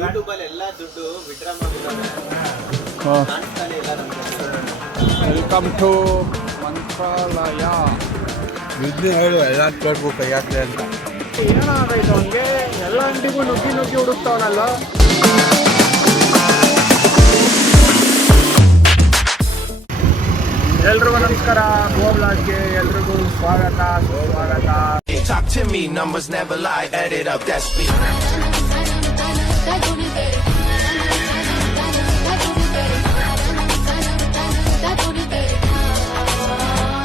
ಯೂಟ್ಯೂಬಲ್ಲಿ ಎಲ್ಲ ದುಡ್ಡು ವಿಡ್ರಾ ಮಾಡಿದ್ದಾರೆ. ವೆಲ್ಕಮ್ ಟು ಮಂತ್ರಾಲಯ. ವಿದ್ಯೆ ಹೇಳು ಎಲ್ಲ ನೋಡ್ಬೇಕು ಯಾಕೆ ಅಂತ. ಏನಾಗೈತು ಅವನಿಗೆ? ಎಲ್ಲ ಅಂಗಡಿಗೂ ನುಗ್ಗಿ ನುಗ್ಗಿ ಹುಡುಕ್ತಾವನಲ್ಲ. ಎಲ್ರಿಗೂ ನಮಸ್ಕಾರ. ಗೋಬ್ಲಾಗ್ಗೆ ಎಲ್ರಿಗೂ ಸ್ವಾಗತ ಸುಸ್ವಾಗತ. Talk to me, numbers never lie, add it up, that's me.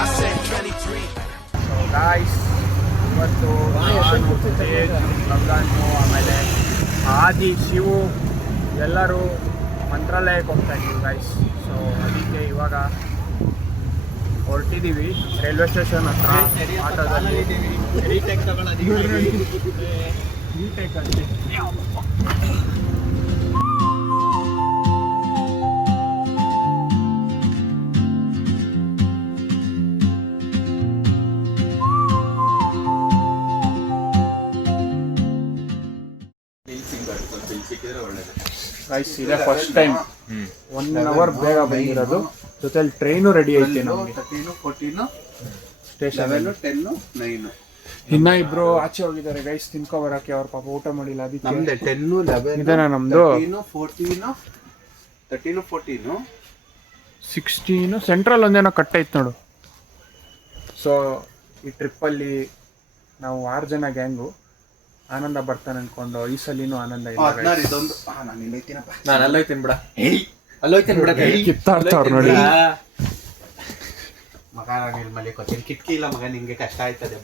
I said 23. So guys, ಇವತ್ತು ನಾನು ತೇಜ್, ರಂಜಾನು, ಆಮೇಲೆ ಆದಿ, ಶಿವು ಎಲ್ಲರೂ ಮಂತ್ರಾಲಯಕ್ಕೆ ಹೋಗ್ತಾ ಇದ್ದೀವಿ ಗಾಯ್ಸ್. ಸೊ ಅದಕ್ಕೆ ಇವಾಗ ಹೊರಟಿದ್ದೀವಿ ರೈಲ್ವೆ ಸ್ಟೇಷನ್ ಹತ್ರ ಆಟೋದಲ್ಲಿ. ಗೈಸ್, ಇದೇ ಫಸ್ಟ್ ಟೈಮ್ 1 ಅವರ್ ಬೇಗ ಬಂದಿರೋದು. ಜೊತೆಲಿ ಟ್ರೈನು ರೆಡಿ ಐತೆ ನಮಗೆ. 13, 14, ಸ್ಟೇಷನ್ 11, 10, 9. ಇನ್ನ ಇಬ್ರು ಆಚೆ ಹೋಗಿದ್ದಾರೆ ಗೈಸ್ ತಿನ್ಕೊ ಬರಕ್ಕೆ. ಅವ್ರ ಪಾಪ ಊಟ ಮಾಡಿಲ್ಲ. ಅದಕ್ಕೆ ನಮ್ದೆ 10, 11, ಇದೇನಾ ನಮ್ದು 13, 14, 16 ಸೆಂಟ್ರಲ್ ಒಂದೇನೋ ಕಟ್ ಐತೆ ನೋಡು. ಸೊ ಈ ಟ್ರಿಪ್ಪಲ್ಲಿ ನಾವು 6 ಜನ ಗ್ಯಾಂಗು. ಆನಂದ ಬರ್ತಾನೆ ಅನ್ಕೊಂಡು ಈ ಸಲಿನೂ ಆನಂದ ಇಲ್ಲ. 16 ಇದೊಂದು. ನಾನು ಇಲ್ಲೈತೀನಪ್ಪ. ನಾನು ಅಲ್ಲೋಯ್ತೀನಿ ಬಿಡ. ಅಲ್ಲೋಯ್ತೀನಿ ಬಿಡ. ಕಿತ್ತಾಡ್ತಾವ್ರ ನೋಡಿ. ಮಗ ನಾನು ಇಲ್ಲಿ ಮಲಿಕೋತೀನಿ. ಕಿಟಕಿ ಇಲ್ಲ ಮಗ, ನಿಂಗೆ ಕಷ್ಟ ಆಯ್ತದೆ.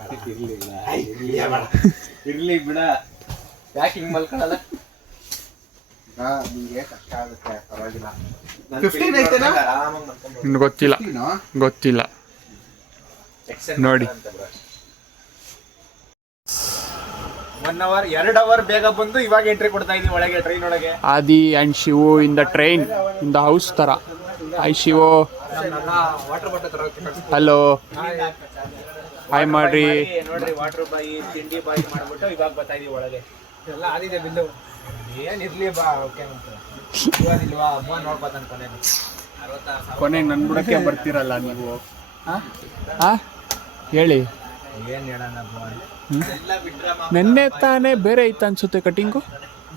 ಇರ್ಲಿ ಬಿಡ. ಯಾಕೆ ಹಿಂಗ್ ಮಲ್ಕೊಳಲ್ಲ? ನಿಂಗೆ ಕಷ್ಟ ಆಗುತ್ತೆ, ಪರವಾಗಿಲ್ಲ. 15 ಐತೆನಾ? ಇನ್ನು ಗೊತ್ತಿಲ್ಲ ನೋಡಿ. 1 ಅವರ್ 2 ಅವರ್ ಬೇಗ ಬಂದು ಇವಾಗ ಎಂಟ್ರಿ ಕೊಡ್ತಾ ಇದೀವಿ ಒಳಗೆ, ಟ್ರೈನ್ ಒಳಗೆ. Adi and Shivu in the train in the house ತರ. Hi Shivu. Water bottle hello hi ಮಾಡ್ರಿ. ನೋಡ್ರಿ, ವಾಟರ್ ಬಾಯಿ, ತಿಂಡಿ ಬಾಯಿ ಮಾಡ್ಬಿಟ್ಟು ಇವಾಗ ಬರ್ತಾ ಇದೀವಿ ಒಳಗೆ. ಎಲ್ಲ ಆದಿದೆ ಬಿಲ್ಲು. ಏನಿರ್ಲಿ ಬಾ. ಓಕೆ ಇಲ್ವಾ ಅಮ್ಮ ನೋಡ್ಬಾತ ಅನ್ಕೊಂಡೆ. ಕೊನೆಗೆ ನನ್ ಬುಡಕ್ಕೆ ಬರ್ತಿರಲ್ಲ ನೀವು. ಹೇಳಿ. ಏನ್ ಹೇಳೋಣ? ನೆನ್ನೆ ತಾನೇ ಬೇರೆ ಐತ ಅನ್ಸುತ್ತೆ ಕಟಿಂಗು.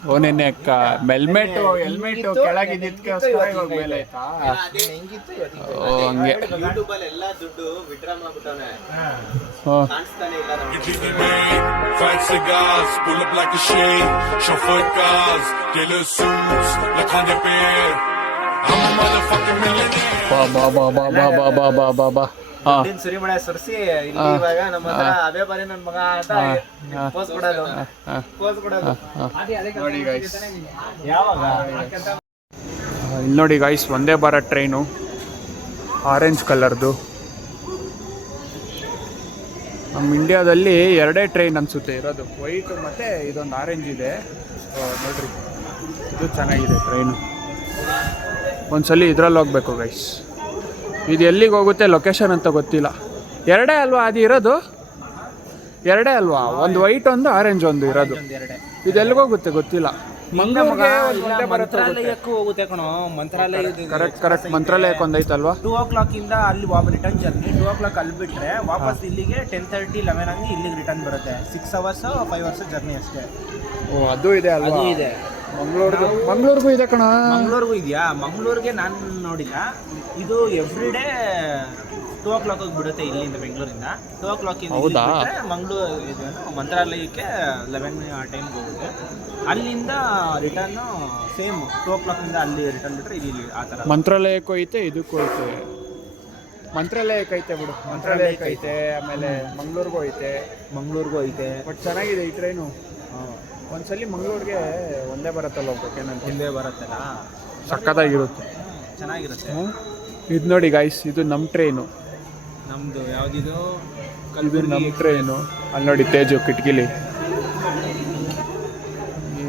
ಓ ನೆನ್ನೆ ಅಕ್ಕ ಹೆಲ್ಮೆಟ್ ಕೆಳಗಿದ್ದಕ್ಕೋಸ್ಕರ ಇವಾಗ ಮೇಲೆ ಆಯ್ತಾ? ಓ ಹಂಗೆ. ಯೂಟ್ಯೂಬಲ್ಲಿ ಎಲ್ಲ ದುಡ್ಡು ವಿಡ್ರಾ ಮಾಡ್ಬಿಟ್ಟವನೆ. ಕಾಣಿಸ್ತಾನೆ ಇಲ್ಲ ನಮ್ಗೆ. Fight cigars, pull up like a shade, chauffeur cars, dealer suits, la khane pe. I'm a motherfucking millionaire. ಬಾ. ಸುರಿಮಳೆ ಸುರಿಸಿ ಇಲ್ಲಿ ಇವಾಗ ನಮ್ಮ ಹತ್ರ ಅವೇ ಬರೀ ನನ್ ಮಗ ಅಂತ ಪೋಸ್ ಕೊಡೋದು. ನೋಡಿ ಗೈಸ್, ಯಾವಾಗ ಇಲ್ಲಿ ನೋಡಿ ಗೈಸ್, ಒಂದೇ ಭಾರತ್ ಟ್ರೈನು ಆರೆಂಜ್ ಕಲರ್ದು. ನಮ್ಮ ಇಂಡಿಯಾದಲ್ಲಿ 2 ಟ್ರೈನ್ ಅನಿಸುತ್ತೆ ಇರೋದು, ವೈಟ್ ಮತ್ತು ಇದೊಂದು ಆರೆಂಜ್ ಇದೆ. ನೋಡ್ರಿ, ಇದು ಚೆನ್ನಾಗಿದೆ ಟ್ರೈನು. ಒಂದ್ಸಲಿ ಇದ್ರಲ್ಲಿ ಹೋಗ್ಬೇಕು ಗೈಸ್. ಇದು ಎಲ್ಲಿಗೆ ಹೋಗುತ್ತೆ ಲೊಕೇಶನ್ ಅಂತ ಗೊತ್ತಿಲ್ಲ. 2 ಅಲ್ವಾ ಅದು ಇರೋದು? 2 ಅಲ್ವಾ? ಒಂದು ವೈಟ್, ಒಂದು ಆರೆಂಜ್, ಒಂದು ಇರೋದು. ಇದು ಎಲ್ಲಿಗೋಗುತ್ತೆ ಗೊತ್ತಿಲ್ಲ. ಮಂತ್ರಾಲಯಕ್ಕೂ ಹೋಗುತ್ತೆ ಕಣೋ. ಮಂತ್ರಾಲಯ ಕರೆಕ್ಟ್ ಮಂತ್ರಾಲಯಕ್ಕೆ ಒಂದೈತಲ್ವಾ? 2 o'clock ಇಂದ ಅಲ್ಲಿ ರಿಟರ್ನ್ ಜರ್ನಿ. 2 o'clock ಅಲ್ಲಿ ಬಿಟ್ರೆ ವಾಪಸ್ ಇಲ್ಲಿಗೆ 10:30, 11 ಹಂಗೆ ಇಲ್ಲಿಗೆ ರಿಟರ್ನ್ ಬರುತ್ತೆ. 6 hours 5 hours ಜರ್ನಿ ಅಷ್ಟೇ. ಓ, ಅದು ಇದೆ ಅಲ್ವಾ? ಅದು ಇದೆ. ಮಂಗಳೂರಿಗೂ ಇದೆ ಕಣ. ಮಂಗಳೂರಿಗೂ ಇದೆಯಾ? ಮಂಗಳೂರಿಗೆ ನಾನು ನೋಡಿಲ್ಲ. ಇದು ಎವ್ರಿ ಡೇ 2 o'clock ಬಿಡುತ್ತೆ ಇಲ್ಲಿಂದ, ಬೆಂಗಳೂರಿಂದ 2 o'clock ಇಂದ ಮಂಗಳೂರು ಮಂತ್ರಾಲಯಕ್ಕೆ 11 ಆ ಟೈಮ್ಗೆ ಹೋಗುತ್ತೆ. ಅಲ್ಲಿಂದ ರಿಟರ್ನು ಸೇಮ್ 2 o'clock ಇಂದ ಅಲ್ಲಿ ರಿಟರ್ನ್ ಬಿಟ್ಟರೆ ಇಲ್ಲಿ ಆ ಥರ. ಮಂತ್ರಾಲಯಕ್ಕೂ ಐತೆ, ಇದಕ್ಕೂ ಐತೆ. ಮಂತ್ರಾಲಯಕ್ಕೆ ಐತೆ ಬಿಡು, ಮಂತ್ರಾಲಯಕ್ಕೆ ಐತೆ. ಆಮೇಲೆ ಮಂಗಳೂರಿಗೂ ಐತೆ. ಬಟ್ ಚೆನ್ನಾಗಿದೆ ಈ ಟ್ರೈನು. ಒಂದ್ಸಲಿ ಮಂಗಳೂರಿಗೆ ಒಂದೇ ಬರತ್ತಲ್ಲ ಹೋಗ್ಬೇಕೇನಂತ. ಹಿಂದೆ ಬರುತ್ತಲ್ಲ, ಸಕ್ಕತ್ತಾಗಿರುತ್ತೆ, ಚೆನ್ನಾಗಿರುತ್ತೆ. ಇದು ನೋಡಿ ಗಾಯ್ಸ್, ಇದು ನಮ್ಮ ಟ್ರೈನು. ನಮ್ಮದು ಯಾವುದಿದು? ಇದು ನಮ್ಮ ಟ್ರೈನು. ಅಲ್ಲಿ ನೋಡಿ ತೇಜು ಕಿಟಕಿಲಿ.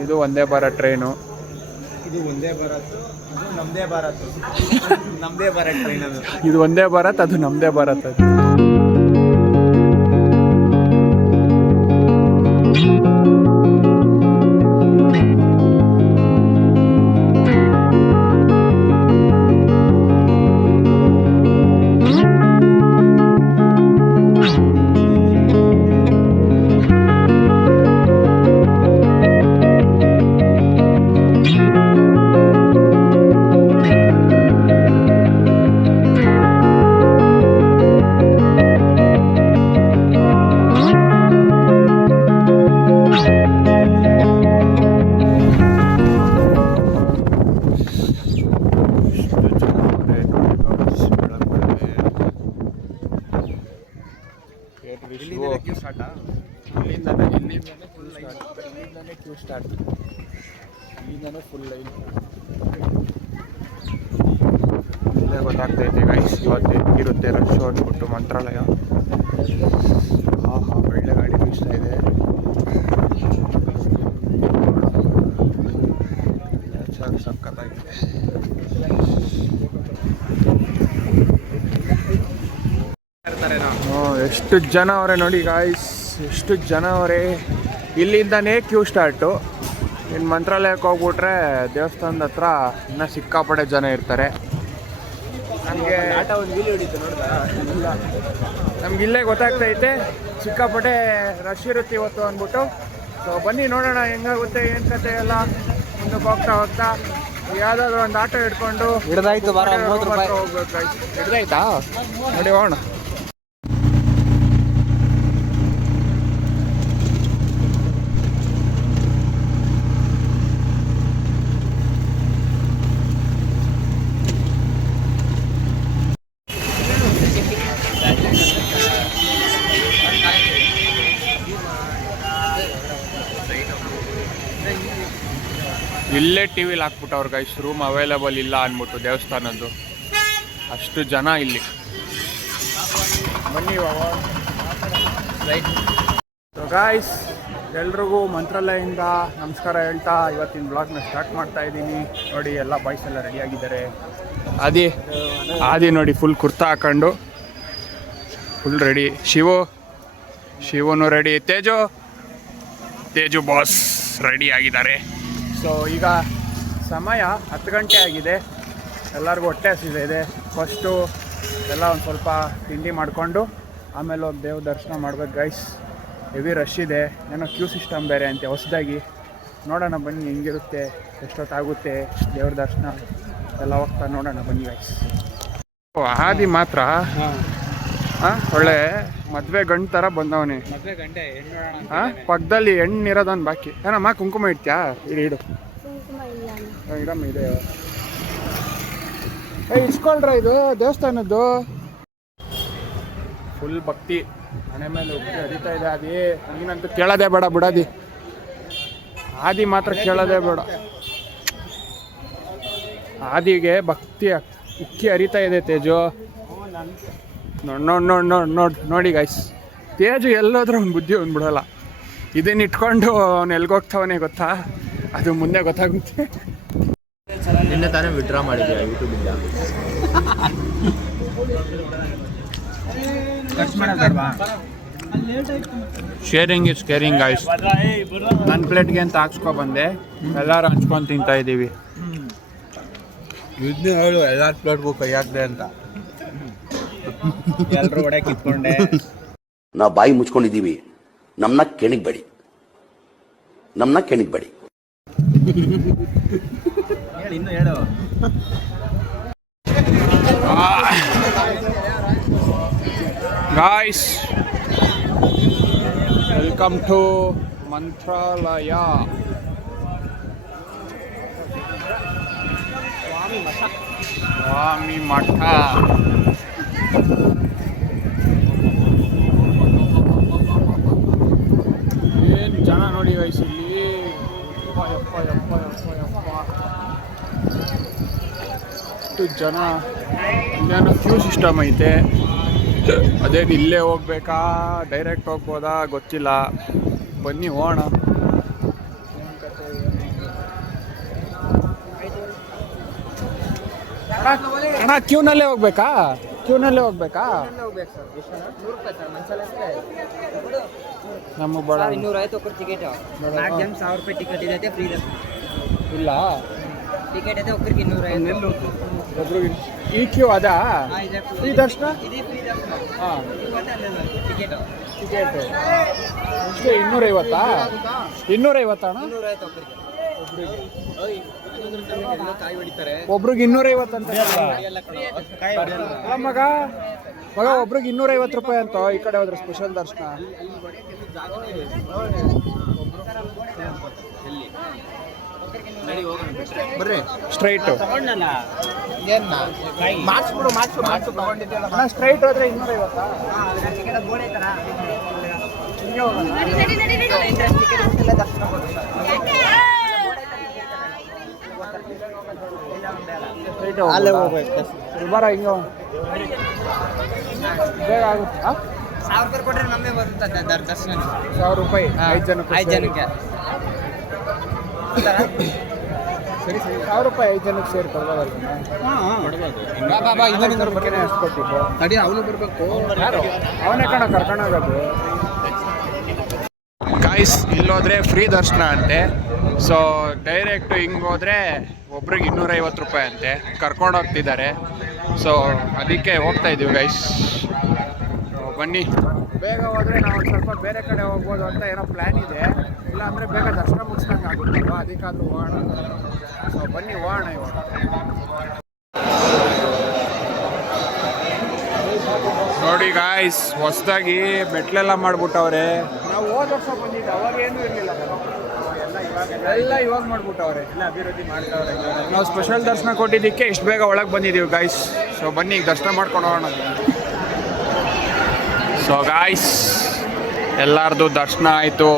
ಇದು ಒಂದೇ ಭಾರತ್ ಟ್ರೈನು. ಇದು ಒಂದೇ ಭಾರತ್, ಇದು ನಮ್ಮದೇ ಭಾರತ್. ನಮ್ಮದೇ ಭಾರತ್ ಟ್ರೈನ್ ಅದು. ಇದು ಒಂದೇ ಭಾರತ್, ಅದು ನಮ್ಮದೇ ಭಾರತ್. ಅದು ಅಲ್ಲಿಂದನೇ ಫುಲ್ ಲೈನ್. ಇಲ್ಲೇ ಗೊತ್ತಾಗ್ತೈತೆ ಗೈಸ್ ಇವತ್ತು ಹೆಂಗಿರುತ್ತೆ ರಶ್ ಅಂದ್ಬಿಟ್ಟು ಮಂತ್ರಾಲಯ. ಹಾಂ ಒಳ್ಳೆ ಗಾಡಿ ಬೀಸ್ತಾ ಇದೆ. ಸಕ್ಕತ್ತಾಗಿದೆ. ಎಷ್ಟು ಜನ ಅವರೇ ನೋಡಿ ಗಾಯ್ಸ್, ಎಷ್ಟು ಜನ ಅವರೇ. ಇಲ್ಲಿಂದನೇ ಕ್ಯೂ ಸ್ಟಾರ್ಟು. ಇನ್ನು ಮಂತ್ರಾಲಯಕ್ಕೆ ಹೋಗ್ಬಿಟ್ರೆ ದೇವಸ್ಥಾನದ ಹತ್ರ ಇನ್ನೂ ಸಿಕ್ಕಾಪಟ್ಟೆ ಜನ ಇರ್ತಾರೆ. ನಮ್ಗೆ ಇಲ್ಲೇ ಗೊತ್ತಾಗ್ತೈತೆ ಸಿಕ್ಕಾಪಟ್ಟೆ ರಶ್ ಇರುತ್ತೆ ಇವತ್ತು ಅಂದ್ಬಿಟ್ಟು. ಸೊ ಬನ್ನಿ ನೋಡೋಣ ಹೆಂಗಾಗುತ್ತೆ ಏನು ಕತೆ ಎಲ್ಲ. ಮುಂದಕ್ಕೆ ಹೋಗ್ತಾ ಹೋಗ್ತಾ ಯಾವುದಾದ್ರೂ ಒಂದು ಆಟೋ ಹಿಡ್ಕೊಂಡು ಹಿಡ್ದಾಯ್ತು ಹೋಗ್ಬೇಕು. ಹಿಡ್ದಾಯ್ತಾ ನೋಡಿ ಹೋಗೋಣ. ಇಲ್ಲೇ ಟಿ ವಿಲಿ ಹಾಕ್ಬಿಟ್ಟವ್ರು ಗೈಸ್, ರೂಮ್ ಅವೈಲೇಬಲ್ ಇಲ್ಲ ಅಂದ್ಬಿಟ್ಟು ದೇವಸ್ಥಾನದ್ದು. ಅಷ್ಟು ಜನ ಇಲ್ಲಿ. ಬನ್ನಿ ಗಾಯ್ಸ್, ಎಲ್ರಿಗೂ ಮಂತ್ರಾಲಯದಿಂದ ನಮಸ್ಕಾರ ಹೇಳ್ತಾ ಇವತ್ತಿನ ಬ್ಲಾಗ್ನ ಸ್ಟಾರ್ಟ್ ಮಾಡ್ತಾ ಇದ್ದೀನಿ. ನೋಡಿ ಎಲ್ಲ ಬಾಯ್ಸ್ ಎಲ್ಲ ರೆಡಿಯಾಗಿದ್ದಾರೆ. ಆದಿ ನೋಡಿ ಫುಲ್ ಕುರ್ತಾ ಹಾಕೊಂಡು ಫುಲ್ ರೆಡಿ. ಶಿವನು ರೆಡಿ. ತೇಜು ಬಾಸ್ ರೆಡಿ ಆಗಿದ್ದಾರೆ. ಸೊ ಈಗ ಸಮಯ 10 ಗಂಟೆ ಆಗಿದೆ. ಎಲ್ಲರಿಗೂ ಹೊಟ್ಟೆ ಹಸಿದೆ. ಫಸ್ಟು ಎಲ್ಲ ಒಂದು ಸ್ವಲ್ಪ ತಿಂಡಿ ಮಾಡಿಕೊಂಡು ಆಮೇಲೆ ಹೋಗಿ ದೇವ್ರ ದರ್ಶನ ಮಾಡ್ಬೇಕು ಗೈಸ್. ಹೆವಿ ರಶ್ ಇದೆ. ಏನೋ ಕ್ಯೂ ಸಿಸ್ಟಮ್ ಬೇರೆ ಅಂತೆ ಹೊಸದಾಗಿ. ನೋಡೋಣ ಬನ್ನಿ ಹೆಂಗಿರುತ್ತೆ, ಎಷ್ಟೊತ್ತಾಗುತ್ತೆ ದೇವ್ರ ದರ್ಶನ ಎಲ್ಲ ಹೋಗ್ತಾ ನೋಡೋಣ ಬನ್ನಿ ಗೈಸ್. ಆದಿ ಮಾತ್ರ ಒಳ್ಳೆ ಮದುವೆ ಗಂಡು ಥರ ಬಂದವನೇ. ಪಕ್ಕದಲ್ಲಿ ಹೆಣ್ಣಿರೋದೊಂದು ಬಾಕಿ. ಏನಮ್ಮ ಕುಂಕುಮ ಇಡ್ತೀಯಾ? ಇಡು ಇಡಮ್ಮ. ಇದೆ ಇಸ್ಕೊಳ್ರ, ಇದು ದೇವಸ್ಥಾನದ್ದು. ಫುಲ್ ಭಕ್ತಿ ಮನೆ ಮೇಲೆ ಉಪ್ಪಿ ಹರಿತಾ ಇದೆ. ಆದಿ ನೀನಂತೂ ಕೇಳೋದೇ ಬೇಡ ಬಿಡಾದಿ. ಆದಿ ಮಾತ್ರ ಕೇಳೋದೇ ಬೇಡ. ಆದಿಗೆ ಭಕ್ತಿ ಉಕ್ಕಿ ಹರಿತಾ ಇದೆ. ತೇಜು ನೋಡಿ ಗೈಸ್, ತೇಜು ಎಲ್ಲೋದ್ರೂ ಅವ್ನು ಬುದ್ಧಿ ಅವ್ನು ಬಿಡೋಲ್ಲ. ಇದನ್ನ ಇಟ್ಕೊಂಡು ಅವ್ನು ಎಲ್ಗೋಗ್ತಾವನೇ ಗೊತ್ತಾ, ಅದು ಮುಂದೆ ಗೊತ್ತಾಗುತ್ತೆ. ನಿನ್ನೆ ತಾನೇ ವಿಡ್ರಾ ಮಾಡಿದ್ಯಾ ಯೂಟ್ಯೂಬಿಂದ? Sharing is caring guys. ನನ್ನ ಪ್ಲೇಟ್ಗೆ ಅಂತ ಹಾಕ್ಸ್ಕೊ ಬಂದೆ, ಎಲ್ಲರೂ ಹಂಚ್ಕೊಂಡು ತಿಂತಾ ಇದ್ದೀವಿ. ಇದನ್ನ ಹೇಳು ಎಲ್ಲರ ಪ್ಲೇಟ್ಗೂ ಕೈ ಹಾಕ್ದೆ ಅಂತ. ಎಲ್ಲರೂ ಒಡೆ ಕಿತ್ಕೊಂಡೆ. ನಾವು ಬಾಯಿ ಮುಚ್ಕೊಂಡಿದ್ದೀವಿ, ನಮ್ಮನ್ನ ಕೆಣಿಗ್ಬೇಡಿ. ಇನ್ನು ಹೇಳು. ಗಾಯ್ಸ್, ವೆಲ್ಕಮ್ ಟು ಮಂತ್ರಾಲಯ. ಸ್ವಾಮಿ ಮಠ. ಏನು ಜನ ನೋಡಿ ಗೈಸ್ ಇಲ್ಲಿ. ಯಪ್ಪ ಎಷ್ಟು ಜನ. ಇಲ್ಲೇನೋ ಕ್ಯೂ ಸಿಸ್ಟಮ್ ಐತೆ. ಅದೇನು ಇಲ್ಲೇ ಹೋಗ್ಬೇಕಾ ಡೈರೆಕ್ಟ್ ಹೋಗ್ಬೋದಾ ಗೊತ್ತಿಲ್ಲ. ಬನ್ನಿ ಹೋಗೋಣ. ಅಣ್ಣ ಕ್ಯೂನಲ್ಲೇ ಹೋಗ್ಬೇಕಾ? ನಮಗೆ ಬೇಡ. 200 ಆಯ್ತು ಟಿಕೆಟ್. 4 ಜನ 1000 ರೂಪಾಯಿ ಟಿಕೆಟ್ ಇದೆ, ಫ್ರೀ ಇಲ್ಲ ಟಿಕೆಟ್ ಇದೆ ಒಬ್ಬರಿಗೆ 250. ಒಬ್ರಿಗೆ ಈ ಕ್ಯೂ ಅದಾ? ಫ್ರೀ ದರ್ಶನ? ಹಾಂ ಟಿಕೆಟ್ ಅಷ್ಟೇ 250. 250 ಅಣ್ಣ? 200 ಆಯ್ತು ಒಬ್ಬರಿಗೆ. ಒಬ್ರಿಗೆ 250 ಅಂತ ಮಗ ಒಬ್ರಿಗೆ 250 ರೂಪಾಯಿ ಅಂತ. ಈ ಕಡೆ ಹೋದ್ರೆ ಸ್ಪೆಷಲ್ ದರ್ಶನ. ಬರ್ರಿ ಸ್ಟ್ರೈಟು ಸ್ಟ್ರೈಟ್ ಹೋದ್ರೆ 250. ಅಲ್ಲೇ ಹೋಗ್ಬೇಕು ಬರ ಹಿಂಗ ಬೇಗ ಆಗುತ್ತೆ 1000 ರೂಪಾಯಿ ಕೊಟ್ಟರೆ ನಮ್ಮೇ ಬರುತ್ತೆ ದರ್ಶನ 1000 ರೂಪಾಯಿ 5 ಜನಕ್ಕೆ 5 ಜನಕ್ಕೆ ಸರಿ 1000 ರೂಪಾಯಿ 5 ಜನಕ್ಕೆ ಸೇರಿ ಕೊಡ್ಬೋದಲ್ಲ ಎಷ್ಟು ಕೊಟ್ಟಿದ್ದು ತಡಿ ಅವನು ಬರಬೇಕು ಯಾರು ಅವನೇ ಕರ್ಕೊಂಡೋಗೋದು ಗಾಯ್ಸ್ ಇಲ್ಲೋದ್ರೆ ಫ್ರೀ ದರ್ಶನ ಅಂತೆ ಸೊ ಡೈರೆಕ್ಟ್ ಹಿಂಗೆ ಹೋದರೆ ಒಬ್ರಿಗೆ 250 ರೂಪಾಯಿ ಅಂತೆ ಕರ್ಕೊಂಡು ಹೋಗ್ತಿದ್ದಾರೆ ಸೊ ಅದಕ್ಕೆ ಹೋಗ್ತಾ ಇದ್ದೀವಿ ಗೈಸ್ ಬನ್ನಿ ಬೇಗ ಹೋದರೆ ನಾವು ಒಂದು ಸ್ವಲ್ಪ ಬೇರೆ ಕಡೆ ಹೋಗ್ಬೋದು ಅಂತ ಏನೋ ಪ್ಲ್ಯಾನ್ ಇದೆ ಇಲ್ಲಾಂದರೆ ಬೇಗ ದರ್ಶನ ಮುಗಿಸ್ದಂಗೆ ಆಗುತ್ತಲ್ವ ಅದಕ್ಕಾದ್ರೂ ಹೋಗೋಣ ಸೊ ಬನ್ನಿ ಹೋಗೋಣ ಇವಾಗ ನೋಡಿ ಗಾಯ್ಸ್ ಹೊಸದಾಗಿ ಮೆಟ್ಲೆಲ್ಲ ಮಾಡ್ಬಿಟ್ಟವ್ರೆ ನಾವು ಹೋದ ವರ್ಷ ಬಂದಿದ್ದು ಅವಾಗ ಏನೂ ಇರಲಿಲ್ಲ ಎಲ್ಲ ಇವಾಗ ಮಾಡ್ಬಿಟ್ಟವ್ರೆ ಎಲ್ಲ ಅಭಿವೃದ್ಧಿ ಮಾಡ್ತಾವ್ರೆ ನಾವು ಸ್ಪೆಷಲ್ ದರ್ಶನ ಕೊಟ್ಟಿದ್ದಕ್ಕೆ ಇಷ್ಟು ಬೇಗ ಒಳಗೆ ಬಂದಿದ್ದೀವಿ ಗಾಯ್ಸ್ ಸೊ ಬನ್ನಿ ಈಗ ದರ್ಶನ ಮಾಡ್ಕೊಂಡು ಹೋಗೋಣ ಸೊ ಗಾಯ್ಸ್ ಎಲ್ಲರದು ದರ್ಶನ ಆಯಿತು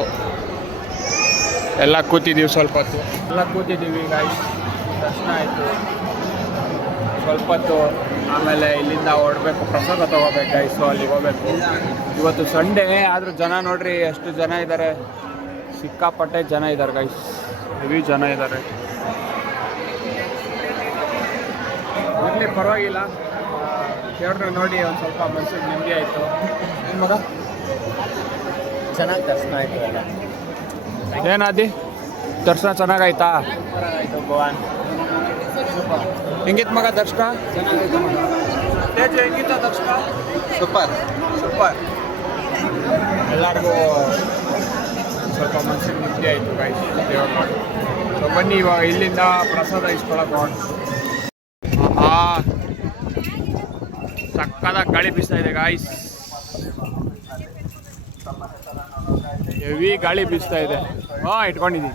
ಎಲ್ಲ ಕೂತಿದ್ದೀವಿ ಸ್ವಲ್ಪ ಹೊತ್ತು ಎಲ್ಲ ಕೂತಿದ್ದೀವಿ ಗಾಯ್ಸ್ ದರ್ಶನ ಆಯಿತು ಸ್ವಲ್ಪ ಹೊತ್ತು ಆಮೇಲೆ ಇಲ್ಲಿಂದ ಹೊರಡಬೇಕು ಪ್ರಸಾದ ತೊಗೋಬೇಕು ಗಾಯ್ಸ್ ಸೊ ಅಲ್ಲಿಗೆ ಹೋಗ್ಬೇಕು ಇವತ್ತು ಸಂಡೇ ಆದರೂ ಜನ ನೋಡ್ರಿ ಎಷ್ಟು ಜನ ಇದ್ದಾರೆ ಸಿಕ್ಕಾಪಟ್ಟೆ ಜನ ಇದ್ದಾರೆ ಗೈಸ್ ಹೆವಿ ಜನ ಇದ್ದಾರೆ ಇರಲಿ ಪರವಾಗಿಲ್ಲ ದೇವ್ರನ್ನ ನೋಡಿ ಒಂದು ಸ್ವಲ್ಪ ಮನಸ್ಸಿಗೆ ನೆಮ್ಮದಿ ಆಯಿತು ಏನು ಮಗ ಚೆನ್ನಾಗಿ ದರ್ಶನ ಆಯಿತು ಎಲ್ಲ ಏನಾದಿ ದರ್ಶನ ಚೆನ್ನಾಗಾಯ್ತಾ ಆಯಿತು ಭಗವಾನ್ ಹೆಂಗಿತ್ತು ಮಗ ದರ್ಶನ ತೇಜು ಹೆಂಗಿತ್ತ ದರ್ಶನ ಸೂಪರ್ ಎಲ್ಲರಿಗೂ ಸ್ವಲ್ಪ ಮನಸ್ಸಿಗೆ ನೆಮ್ಮದಿ ಆಯಿತು ಗಾಯ್ಸ್ ದೇವ್ರ ಮಾಡಿ ಸೊ ಬನ್ನಿ ಇವಾಗ ಇಲ್ಲಿಂದ ಪ್ರಸಾದ ಇಸ್ಕೊಳಕ್ಕೆ ಹೋಗೋಣ ಸಕ್ಕದಾಗಿ ಗಾಳಿ ಬೀಸ್ತಾ ಇದೆ ಗಾಯ್ಸ್ ಹೆವಿ ಗಾಳಿ ಬೀಸ್ತಾ ಇದೆ ಇಟ್ಕೊಂಡಿದ್ದೀನಿ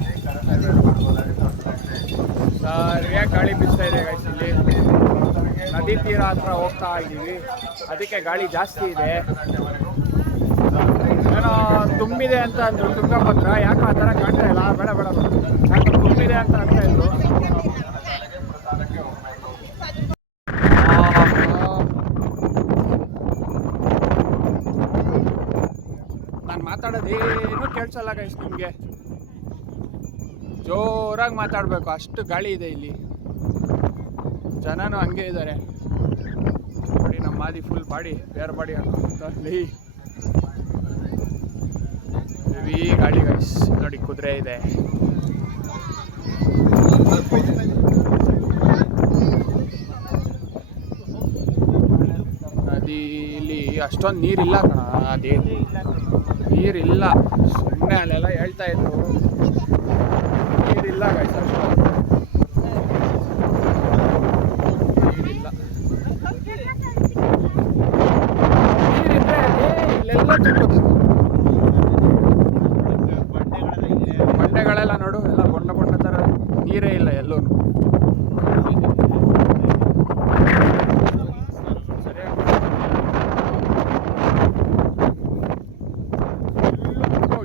ಸರಿಯಾಗಿ ಗಾಳಿ ಬೀಸ್ತಾ ಇದೆ ಗಾಯ್ಸ್ ಇಲ್ಲಿ ನದಿ ತೀರ ಹತ್ರ ಹೋಗ್ತಾ ಇದ್ದೀವಿ ಅದಕ್ಕೆ ಗಾಳಿ ಜಾಸ್ತಿ ಇದೆ ಏನೋ ತುಂಬಿದೆ ಅಂತ ಅಂದರು ತುಂಗಭದ್ರ ಯಾಕೆ ಆ ಥರ ಕಾಣ್ತಾ ಇಲ್ಲ ಬೇಡ ಯಾಕೆ ತುಂಬಿದೆ ಅಂತ ಅಂತ ಇದ್ರು ನಾನು ಮಾತಾಡೋದೇನು ಕೇಳಿಸಲ್ಲ ಗೈಸ್ ನಿಮಗೆ ಜೋರಾಗಿ ಮಾತಾಡಬೇಕು ಅಷ್ಟು ಗಾಳಿ ಇದೆ ಇಲ್ಲಿ ಜನನೂ ಹಂಗೆ ಇದ್ದಾರೆ ನೋಡಿ ನಮ್ಮ ಮಾದಿ ಫುಲ್ ಬಾಡಿ ಬೇರೆ ಬಾಡಿ ಅಲ್ಲಿ ಹೆವಿ ಗಾಳಿ ಗೈಸ್ ನೋಡಿ ಕುದುರೆ ಇದೆ ನದಿಲಿ ಅಷ್ಟೊಂದು ನೀರಿಲ್ಲ ಕಣ ಅದೇ ನೀರಿಲ್ಲ ಸುಮ್ಮನೆ ಅಲ್ಲೆಲ್ಲ ಹೇಳ್ತಾ ಇದ್ರು ನೀರಿಲ್ಲ ಗೈಸ್ ಅಷ್ಟೊಂದು ನೀರಿಲ್ಲ ನೀರಿದ್ರೆ ಇಲ್ಲೆಲ್ಲ ತುಂಬೋದು ಬಂಡೆಗಳೆಲ್ಲ ನೋಡು ಎಲ್ಲ ಬಣ್ಣ ಥರ ನೀರೇ ಇಲ್ಲ ಎಲ್ಲೂ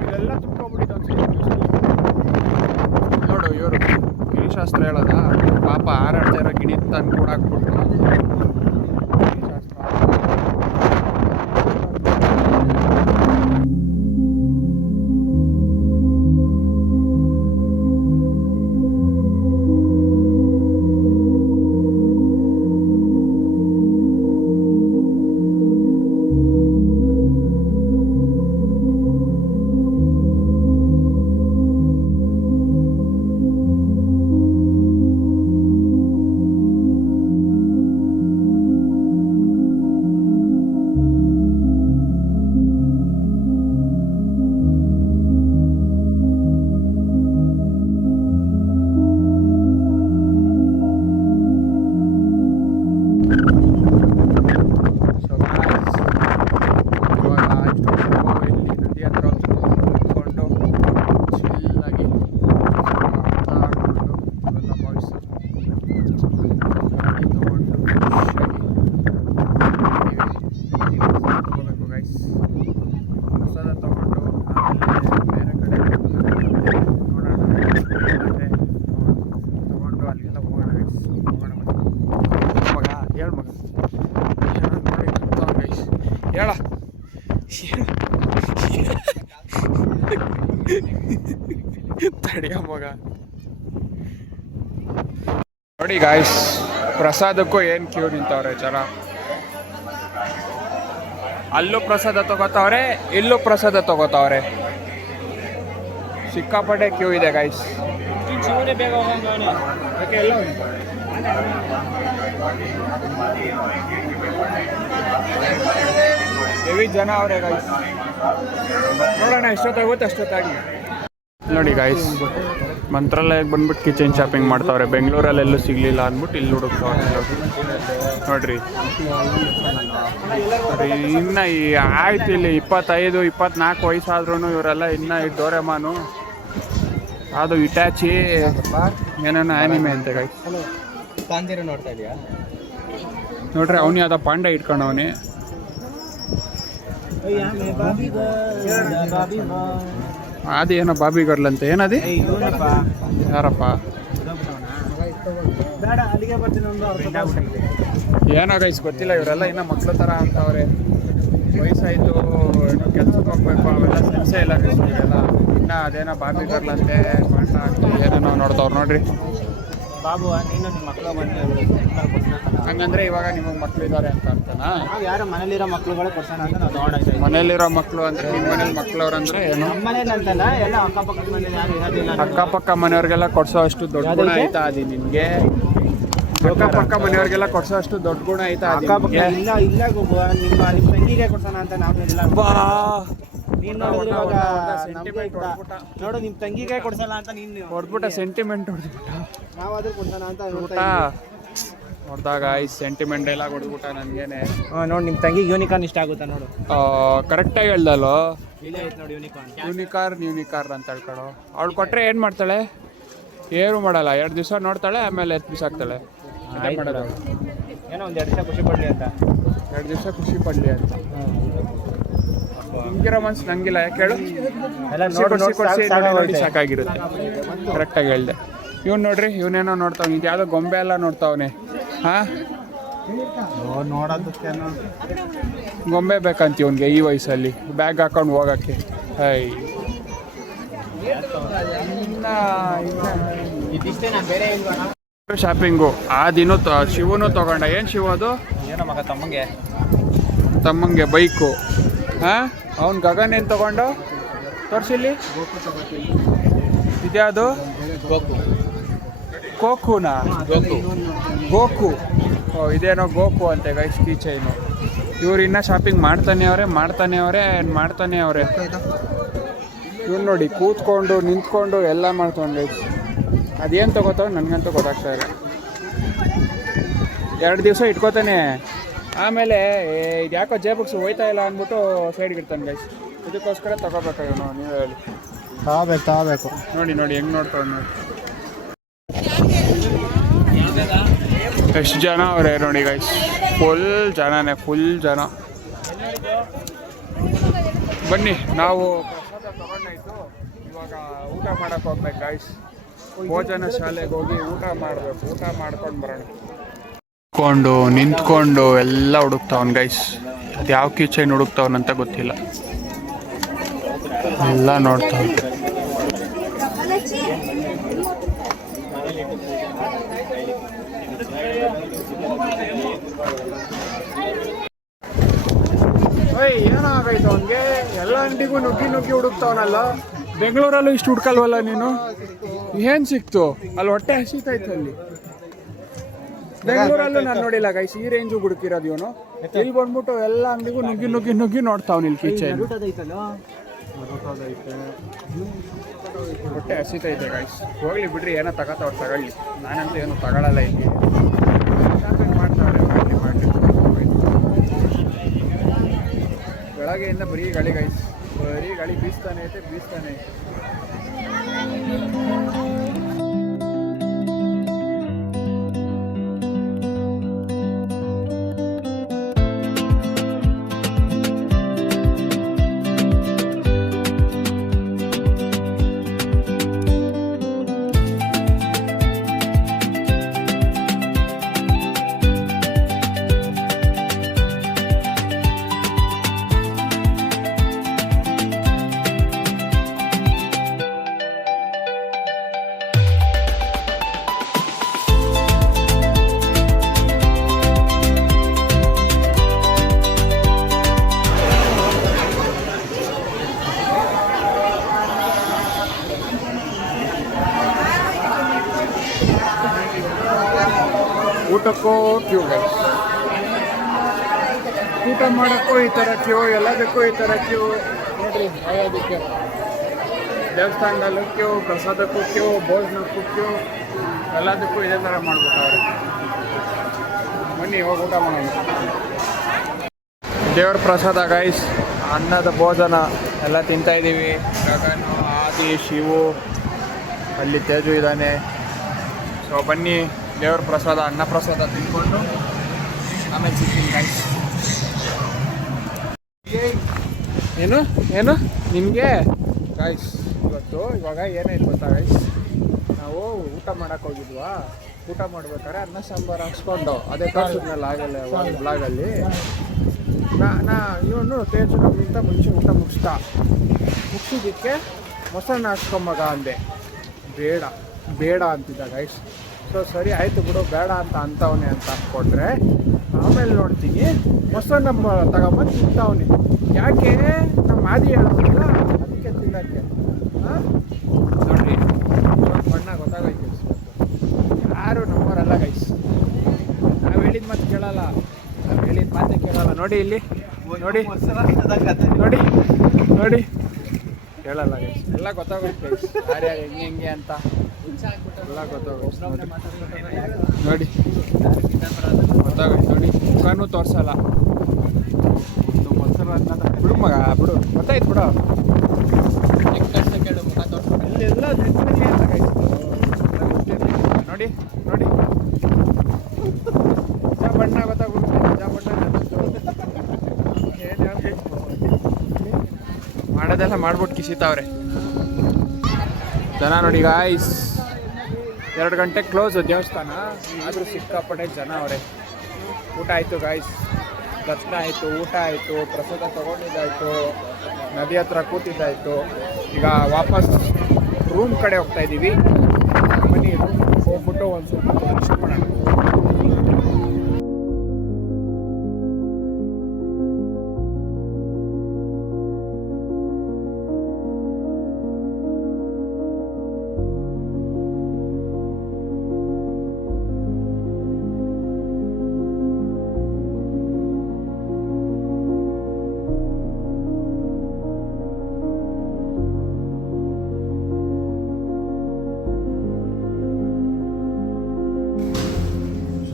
ಇದೆಲ್ಲ ತುಂಬ್ಕೊಂಡ್ಬಿಟ್ಟಿದ್ದು ಅನ್ಸುತ್ತೆ ನೋಡು ಇವರು ಗಿರಿಶಾಸ್ತ್ರ ಹೇಳೋದ ಪಾಪ ಹಾರಾಡ್ತಾ ಇರೋ ಗಿಣಿ ತಂದು ಕೂಡ ಹಾಕ್ಬಿಟ್ಟು ಮಗ ನೋಡಿ ಗೈಸ್ ಹೇಳ ತಡಿಯ ಮಗ ನೋಡಿ ಗಾಯ್ಸ್ ಪ್ರಸಾದಕ್ಕೂ ಏನು ಕ್ಯೂ ನಿಂತವ್ರೆ ಜನ. ಅಲ್ಲೂ ಪ್ರಸಾದ ತಗೋತಾವ್ರೆ, ಇಲ್ಲೂ ಪ್ರಸಾದ ತಗೋತಾವ್ರೆ. ಸಿಕ್ಕಾಪಟ್ಟೆ ಕ್ಯೂ ಇದೆ ಗಾಯ್ಸ್. ಹೆವಿ ಜನ ಅವರೇ ಗಾಯ್ಸ್. ನೋಡೋಣ ಎಷ್ಟೊತ್ತಾಗುತ್ತೆ ಅಷ್ಟೊತ್ತಾಗಿ. ನೋಡಿ ಗಾಯ್ಸ್ ಮಂತ್ರಾಲಯಕ್ಕೆ ಬಂದ್ಬಿಟ್ಟು ಕಿಚನ್ ಶಾಪಿಂಗ್ ಮಾಡ್ತಾವ್ರೆ. ಬೆಂಗಳೂರಲ್ಲೆಲ್ಲೂ ಸಿಗಲಿಲ್ಲ ಅಂದ್ಬಿಟ್ಟು ಇಲ್ಲಿ ಹುಡುಕ್ತಾವ್ರೆ ನೋಡ್ರಿ. ಇನ್ನು ಆಯ್ತು ಇಲ್ಲಿ 25-24 ವಯಸ್ಸಾದ್ರೂ ಇವರೆಲ್ಲ ಇನ್ನೂ ಈ ಡೋರೆಮಾನು ಅದು ಇಟ್ಯಾಚಿ ಏನೇನೋ ಆ್ಯನಿಮೆ ಅಂತ ಗಾಯ್ಸ್. ನೋಡ್ತಾ ಇದೆಯಾ ನೋಡ್ರಿ ಅವ್ನು ಯಾವ್ದೋ ಪಾಂಡ ಇಟ್ಕೊಂಡವನೇ. ಅದೇನೋ ಬಾಬಿ ಗರ್ಲ್ ಅಂತ ಏನದಿ ಯಾರಪ್ಪ ಏನೋ ಗೈಸ್ ಗೊತ್ತಿಲ್ಲ. ಇವರೆಲ್ಲ ಇನ್ನೂ ಮಕ್ಳು ಥರ ಅಂತವ್ರೆ. ವಯಸ್ಸಾಯಿತು ಏನೋ ಕೆಲ್ಸಕ್ಕೆ ಹೋಗ್ಬೇಕು ಅವೆಲ್ಲ ಸೆನ್ಸೇ ಇಲ್ಲ ಗೈಸ್ ಇವರೆಲ್ಲ. ಇನ್ನೂ ಅದೇನೋ ಬಾಬಿ ಗರ್ಲ್ ಅಂತೆ ಪಾಂಡ ಅಂತ ಏನೇನೋ ನೋಡ್ತಾವ್ರು ನೋಡ್ರಿ. ಬಾಬು ನೀನು ನಿಮ್ಮ ಮಕ್ಕಳು ಹಂಗಂದ್ರೆ ಇವಾಗ ನಿಮಗೆ ಮಕ್ಳು ಇದ್ದಾರೆ ಅಂತ ಅಂತನಾ? ಯಾರು ಮನೇಲಿರೋ ಮಕ್ಳುಗಳೇ ಕೊಡ್ಸೋಣ ಅಂತ ನಾವು ತಗೊಂಡಾಯ್ತು. ಮನೇಲಿರೋ ಮಕ್ಕಳು ಅಂದ್ರೆ ನಿಮ್ಮ ಮನೇಲಿ ಮಕ್ಳವ್ರು ಅಂದ್ರೆ ಏನು? ನಮ್ಮ ಮನೇಲಿ ಅಂತಲ್ಲ, ಎಲ್ಲ ಅಕ್ಕಪಕ್ಕದ ಮನೇಲಿ ಯಾರು ಇರೋದಿಲ್ಲ. ಅಕ್ಕಪಕ್ಕ ಮನೆಯವ್ರಿಗೆಲ್ಲ ಕೊಡ್ಸೋ ಅಷ್ಟು ದೊಡ್ಡ ಗುಣ ಆಯ್ತಾ ಅದು ನಿನ್ಗೆ? ಅಕ್ಕಪಕ್ಕ ಮನೆಯವ್ರಿಗೆಲ್ಲ ಕೊಡ್ಸೋ ಅಷ್ಟು ದೊಡ್ಡ ಗುಣ ಆಯ್ತಾ? ಅಕ್ಕಪಕ್ಕ ಇಲ್ಲ ಇಲ್ಲ ಗೊಬ್ಬ ನಿಮ್ಮ ತಂಗಿಗೆ ಕೊಡ್ಸೋಣ ಅಂತ ನಾವೆಲ್ಲ ನೀನು ನೋಡಿದ್ರೆ ಇವಾಗ ನೋಡು ನಿಮ್ಮ ತಂಗಿಗೆ ಕೊಡ್ಸಲ್ಲ ಅಂತ ನೀನು ಹೊಡ್ಬಿಟ್ಟ ಸೆಂಟಿಮೆಂಟ್ ಹೊಡೆದ್ಬಿಟ್ಟ. ನಾವಾದ್ರೂ ಕೊಡ್ಸೋಣ ಅಂತ ನೋಡಿದಾಗ ಈ ಸೆಂಟಿಮೆಂಟ್ ಎಲ್ಲ ಹೊಡೆದ್ಬಿಟ್ಟ ನನಗೇನೆ. ನೋಡಿ ನಿಮ್ಮ ತಂಗಿಗೆ ಯೂನಿಕಾರ್ನ್ ಇಷ್ಟ ಆಗುತ್ತಾ ನೋಡು. ಕರೆಕ್ಟಾಗಿ ಹೇಳ್ದಲ್ಲೋ. ಇಲ್ಲೇ ಐತೆ ನೋಡಿ ಯೂನಿಕಾರ್ನ್ ಅಂತ ಹೇಳ್ಕೊಳು. ಅವಳು ಕೊಟ್ಟರೆ ಏನು ಮಾಡ್ತಾಳೆ? ಏನು ಮಾಡಲ್ಲ. 2 ದಿವಸ ನೋಡ್ತಾಳೆ, ಆಮೇಲೆ ಬಿಸಾಕ್ತಾಳೆ. ಮಾಡೋದು ಅವಳು ಏನೋ ಒಂದು 2 ದಿವಸ ಖುಷಿ ಪಡಲಿ ಅಂತ. 2 ದಿವಸ ಖುಷಿ ಪಡಲಿ ಅಂತ. ನಿಮ್ಗಿರೋ ಮನ್ಸು ನಂಗಿಲ್ಲ. ಯಾಕೆ ಹೇಳು? ನೋಡಿ ಸಾಕಾಗಿರುತ್ತೆ. ಕರೆಕ್ಟಾಗಿ ಹೇಳ್ದೆ. ಇವ್ನು ನೋಡ್ರಿ, ಇವನೇನೋ ನೋಡ್ತಾವ್ನಿ. ಇದು ಯಾವುದೋ ಗೊಂಬೆ ಎಲ್ಲ ನೋಡ್ತಾವನೆ. ಹಾಂ ನೋಡೋದಕ್ಕೇನೋ ಗೊಂಬೆ ಬೇಕಂತ ಇವನಿಗೆ ಈ ವಯಸ್ಸಲ್ಲಿ ಬ್ಯಾಗ್ ಹಾಕೊಂಡು ಹೋಗೋಕ್ಕೆ. ಶಾಪಿಂಗು ಆ ದಿನ ಶಿವನು ತಗೊಂಡ. ಏನು ಶಿವ ಅದು? ಏನೋ ಮಗ ತಮ್ಮಂಗೆ ಬೈಕು. ಹಾಂ ಅವ್ನು ಗಗನ್ ಏನು ತಗೊಂಡು ತೋರಿಸಿಲ್ಲಿ? ಇದ್ಯಾವುದು? ಕೋಕುನಾ? ಗೋಕು. ಇದೇನೋ ಗೋಕು ಅಂತೆ ಗೈಸ್ ಕೀ ಚೈನು. ಇವ್ರು ಇನ್ನೂ ಶಾಪಿಂಗ್ ಮಾಡ್ತಾನೆ ಅವರೇ. ಇವ್ರು ನೋಡಿ ಕೂತ್ಕೊಂಡು ನಿಂತ್ಕೊಂಡು ಎಲ್ಲ ಮಾಡ್ಕೊಂಡು ಗೈಸ್. ಅದೇನು ತಗೋತಾವ ನನಗಂತೂ ಗೊತ್ತಾಗ್ತಾ ಇಲ್ಲ. 2 ದಿವಸ ಇಟ್ಕೋತಾನೆ, ಆಮೇಲೆ ಇದು ಯಾಕೋ ಜೇಬುಕ್ಸ್ ಹೋಯ್ತಾ ಇಲ್ಲ ಅಂದ್ಬಿಟ್ಟು ಸೈಡ್ಗೆ ಇರ್ತಾನೆ ಗೈಸ್. ಇದಕ್ಕೋಸ್ಕರ ತಗೋಬೇಕು ಇವನು. ನೀವು ಹೇಳಿ. ತಗೋಬೇಕು ನೋಡಿ ಹೆಂಗೆ ನೋಡ್ತಾವೆ ನೋಡಿ. ಎಷ್ಟು ಜನ ಅವರೇ ನೋಡಿ ಗೈಸ್. ಫುಲ್ ಜನ. ಬನ್ನಿ ನಾವು ಪ್ರಸಾದ ತಗೊಂಡಾಯ್ತು. ಇವಾಗ ಊಟ ಮಾಡೋಕ್ಕೆ ಹೋಗ್ಬೇಕು ಗೈಸ್. ಭೋಜನ ಶಾಲೆಗೆ ಹೋಗಿ ಊಟ ಮಾಡಬೇಕು. ಊಟ ಮಾಡ್ಕೊಂಡು ಬರೋಣ. ನಿಂತ್ಕೊಂಡು ಎಲ್ಲ ಹುಡುಕ್ತಾವನ್ ಗೈಸ್. ಅದು ಯಾವ ಕಿಚನ್ ಹುಡುಕ್ತಾವನಂತ ಗೊತ್ತಿಲ್ಲ. ಎಲ್ಲ ನೋಡ್ತಾವ. ಏನಾಗೈತು ಅವನಿಗೆ? ಎಲ್ಲ ಅಂಗಡಿಗೂ ನುಗ್ಗಿ ಹುಡುಕ್ತಾವನಲ್ಲ. ಬೆಂಗಳೂರಲ್ಲೂ ಇಷ್ಟು ಹುಡ್ಕಲ್ವಲ್ಲ ನೀನು? ಏನು ಸಿಕ್ತು ಅಲ್ಲಿ? ಹೊಟ್ಟೆ ಹಸಿತೈತೆ ಅಲ್ಲಿ. ಬೆಂಗಳೂರಲ್ಲೂ ನಾನು ನೋಡಿಲ್ಲ ಗೈಸ್ ಈ ರೇಂಜು ಹುಡುಕಿರೋದು ಇವನು. ಇಲ್ಲಿ ಬಂದ್ಬಿಟ್ಟು ಎಲ್ಲ ಅಂಗಡಿಗೂ ನುಗ್ಗಿ ನೋಡ್ತಾವ್ನು ಇಲ್ಲಿ ಕಿಚನ್. ಹೊಟ್ಟೆ ಹಸಿತೈತೆ ಗೈಸ್. ಹೋಗ್ಲಿ ಬಿಡ್ರಿ, ಏನೋ ತಗೋತಾವ್ರು ತಗೊಳ್ಳಿ. ನಾನಂತೂ ಏನು ತಗೊಳ್ಳಲ್ಲ. ಇಲ್ಲಿ ಶಾಪಿಂಗ್ ಮಾಡ್ತಾವ್ರೆ. ಮಾಡಿ ಬೆಳಗ್ಗೆಯಿಂದ ಬರೀ ಗಾಳಿ ಬೀಸ್ತಾನೆ ಐತೆ. ಊಟಕ್ಕೂ ಕ್ಯೂ ಗೈಸ್. ಊಟ ಮಾಡೋಕ್ಕೂ ಈ ಥರ ಕ್ಯೂ, ಎಲ್ಲದಕ್ಕೂ ಈ ಥರ ಕ್ಯೂ ನೋಡ್ರಿ. ಯಾವುದಕ್ಕೆ ದೇವಸ್ಥಾನದಲ್ಲೂ ಕ್ಯೂ, ಪ್ರಸಾದಕ್ಕೂ ಕ್ಯೂ, ಭೋಜನಕ್ಕೂ ಕ್ಯೂ, ಎಲ್ಲದಕ್ಕೂ ಇದೇ ಥರ ಮಾಡ್ಬಿಟ್ಟವ್ರೆ. ಬನ್ನಿ ಇವಾಗ ಊಟ ಮಾಡೋಣ. ದೇವ್ರ ಪ್ರಸಾದ ಗೈಸ್, ಅನ್ನದ ಭೋಜನ ಎಲ್ಲ ತಿಂತಾಯಿದ್ದೀವಿ. ಗಗನು, ಆದಿ, ಶಿವು, ಅಲ್ಲಿ ತೇಜು ಇದ್ದಾನೆ. ಸೊ ಬನ್ನಿ ದೇವ್ರ ಪ್ರಸಾದ, ಅನ್ನ ಪ್ರಸಾದ ತಿನ್ಕೊಂಡು ಆಮೇಲೆ ಸಿಗ್ತೀನಿ ಗೈಸ್. ಏನು ಏನು ನಿಮಗೆ ಗೈಸ್ ಇವತ್ತು ಇವಾಗ ಏನಾಯ್ತು ಗೊತ್ತಾ ಗೈಸ್, ನಾವು ಊಟ ಮಾಡೋಕ್ಕೆ ಹೋಗಿದ್ವಾ. ಊಟ ಮಾಡ್ಬೇಕಾದ್ರೆ ಅನ್ನ ಸಾಂಬಾರು ಹಾಕ್ಸ್ಕೊಂಡು ಅದೇ ತೋರಿಸಿದ್ನಲ್ಲ ಆಗಲ್ಲ ಬ್ಲಾಗಲ್ಲಿ. ಇವನು ತೇಜು ನಮ್ಗಿಂತ ಮುಂಚೆ ಊಟ ಮುಗಿಸಿದ್ದಕ್ಕೆ ಮೊಸರನ್ನ ಹಾಕ್ಸ್ಕೊಂಬಗ ಅಂದೆ. ಬೇಡ ಅಂತಿದ್ದ ಗೈಸ್. ಸೊ ಸರಿ ಆಯಿತು ಬಿಡು, ಬೇಡ ಅಂತವನೇ ಅಂತ ಅಂದ್ಕೊಂಡ್ರೆ ಆಮೇಲೆ ನೋಡ್ತೀನಿ ಮೊಸರನ್ನ ತಗೊಂಬಂದು ತಿಂತವನೇ. ಯಾಕೆ ನಮ್ಮ ಆದಿ ಹೇಳೋದಿಲ್ಲ ಅದಕ್ಕೆ ತಿನ್ನೋಕ್ಕೆ. ನೋಡ್ರಿ ಬಣ್ಣ ಗೊತ್ತಾಗೈತೆ. ಯಾರು ನಮ್ಮವರಲ್ಲ ಗೈಸ್, ನಾವು ಹೇಳಿದ ಮಾತು ಕೇಳಲ್ಲ, ನಾವು ಹೇಳಿದ ಮಾತೇ ಕೇಳಲ್ಲ. ನೋಡಿ ಇಲ್ಲಿ ನೋಡಿ ನೋಡಿ ನೋಡಿ ಕೇಳಲ್ಲ ಗೈಸ್. ಎಲ್ಲ ಗೊತ್ತಾಗೋಯ್ತು ಗೈಸ್, ಯಾರ್ಯಾರು ಹೆಂಗೆ ಅಂತ ಎಲ್ಲ ಗೊತ್ತಾಗೋಯ್ತು. ನೋಡಿ ಗೊತ್ತಾಗೋಯ್ತು ನೋಡಿ, ಮುಖನೂ ತೋರಿಸಲ್ಲ. ಮೊಸರು ಅನ್ನೋದು ಬಿಡು ಮಗ, ಬಿಡು ಗೊತ್ತಾಯ್ತು ಬಿಡು. ಕೇಳು ಮುಖ ತೋರಿಸೋ ಎಲ್ಲ ನೋಡಿ ನೋಡಿ ನಿಜ ಬಣ್ಣ ಗೊತ್ತಾಗುತ್ತೆ. ನಿಜ ಬಣ್ಣ ಏನು ಹೇಳ್ಬೇಕು, ಮಾಡೋದೆಲ್ಲ ಮಾಡ್ಬಿಟ್ಟು ಕಿಸಿತಾವ್ರೆ ಜನ. ನೋಡಿ ಗಾಯ್ಸ್, 2 ಗಂಟೆಗೆ ಕ್ಲೋಸು ದೇವಸ್ಥಾನ, ಆದರೂ ಸಿಕ್ಕಾಪಟ್ಟೆ ಜನ ಅವರೇ. ಊಟ ಆಯಿತು ಗಾಯ್ಸ್, ದರ್ಶನ ಆಯಿತು, ಊಟ ಆಯಿತು, ಪ್ರಸಾದ ತೊಗೊಂಡಿದ್ದಾಯಿತು, ನದಿ ಹತ್ರ ಕೂತಿದ್ದಾಯಿತು. ಈಗ ವಾಪಸ್ ರೂಮ್ ಕಡೆ ಹೋಗ್ತಾಯಿದ್ದೀವಿ. ಬನ್ನಿ ರೂಮ್ ಹೋಗ್ಬಿಟ್ಟು ಒಂದು ಸ್ವಲ್ಪ ರೆಸ್ಟ್ ಮಾಡೋಣ.